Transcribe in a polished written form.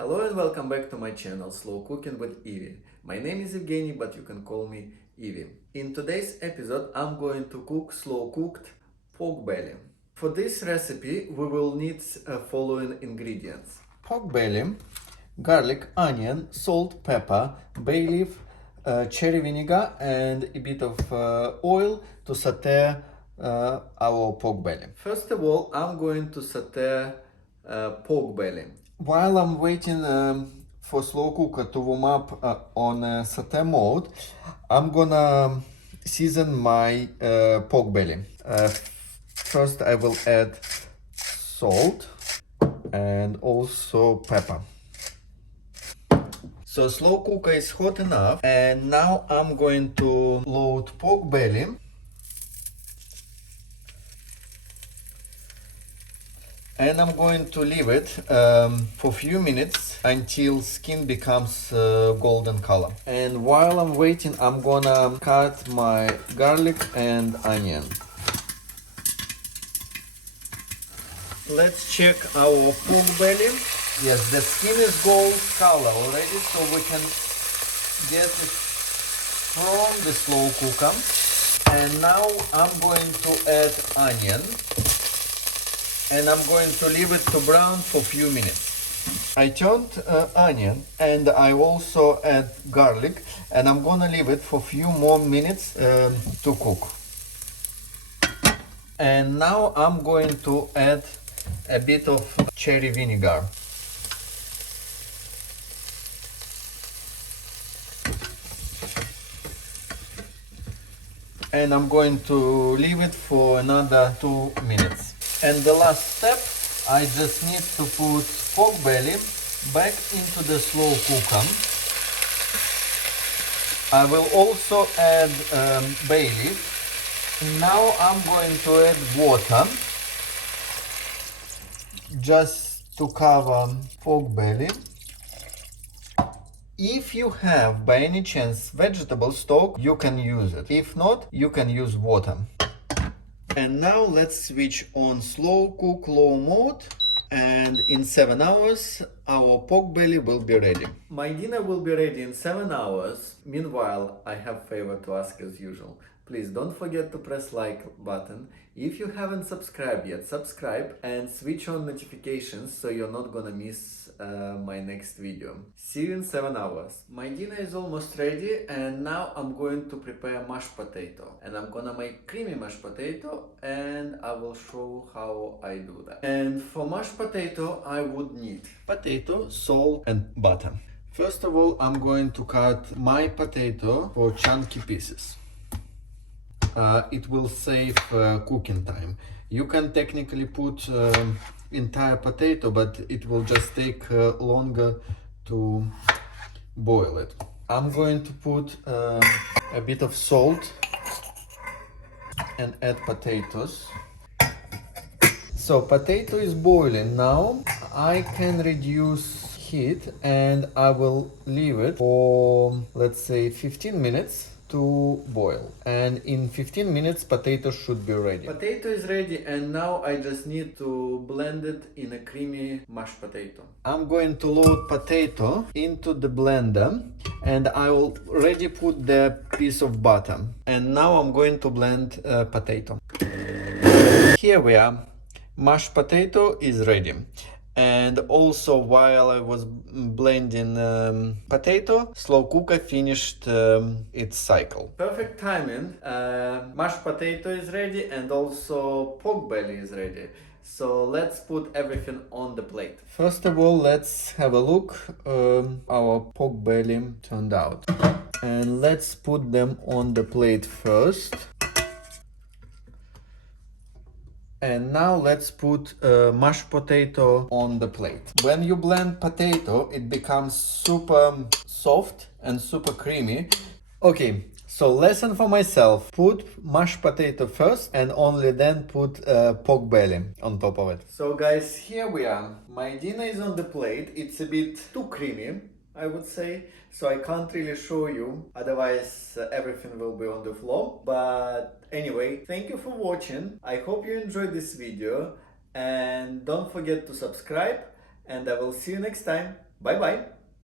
Hello and welcome back to my channel Slow Cooking with Evie. My name is Evgeny, but you can call me Evie. In today's episode I'm going to cook slow cooked pork belly. For this recipe we will need following ingredients: pork belly, garlic, onion, salt, pepper, bay leaf, cherry vinegar and a bit of oil to saute our pork belly. First of all, I'm going to saute pork belly. While I'm waiting for slow cooker to warm up on saute mode, I'm gonna season my pork belly. First I will add salt and also pepper. So slow cooker is hot enough, and now I'm going to load pork belly. And I'm going to leave it for a few minutes until skin becomes golden color. And while I'm waiting, I'm gonna cut my garlic and onion. Let's check our pork belly. Yes, the skin is gold color already, so we can get it from the slow cooker. And now I'm going to add onion. And I'm going to leave it to brown for a few minutes. I turned onion and I also add garlic, and I'm gonna leave it for a few more minutes to cook. And now I'm going to add a bit of cherry vinegar. And I'm going to leave it for another 2 minutes. And the last step, I just need to put pork belly back into the slow cooker. I will also add bay leaf. Now I'm going to add water just to cover pork belly. If you have by any chance vegetable stock, you can use it. If not, you can use water. And now let's switch on slow cook low mode, and in 7 hours our pork belly will be ready. My dinner will be ready in 7 hours. Meanwhile, I have a favor to ask as usual. Please don't forget to press like button. If you haven't subscribed yet, subscribe and switch on notifications so you're not gonna miss my next video. See you in 7 hours. My dinner is almost ready, and now I'm going to prepare mashed potato. And I'm gonna make creamy mashed potato, and I will show how I do that. And for mashed potato, I would need potato, salt and butter. First of all, I'm going to cut my potato for chunky pieces. It will save cooking time. You can technically put entire potato, but it will just take longer to boil it. I'm going to put a bit of salt and add potatoes. So potato is boiling now. I can reduce heat and I will leave it for, let's say, 15 minutes to boil, and in 15 minutes potato should be ready. Potato is ready, and now I just need to blend it in a creamy mashed potato. I'm going to load potato into the blender, and I already put the piece of butter, and now I'm going to blend potato. Here we are. Mashed potato is ready. And also, while I was blending potato, slow cooker finished its cycle. Perfect timing. Mashed potato is ready, and also pork belly is ready. So let's put everything on the plate. First of all, let's have a look our pork belly turned out. And let's put them on the plate first. And now let's put mashed potato on the plate. When you blend potato, it becomes super soft and super creamy. Okay, so lesson for myself: put mashed potato first and only then put pork belly on top of it. So guys, here we are. My dinner is on the plate. It's a bit too creamy, I would say, so I can't really show you, otherwise everything will be on the floor. But anyway, thank you for watching. I hope you enjoyed this video, and don't forget to subscribe, and I will see you next time. Bye bye.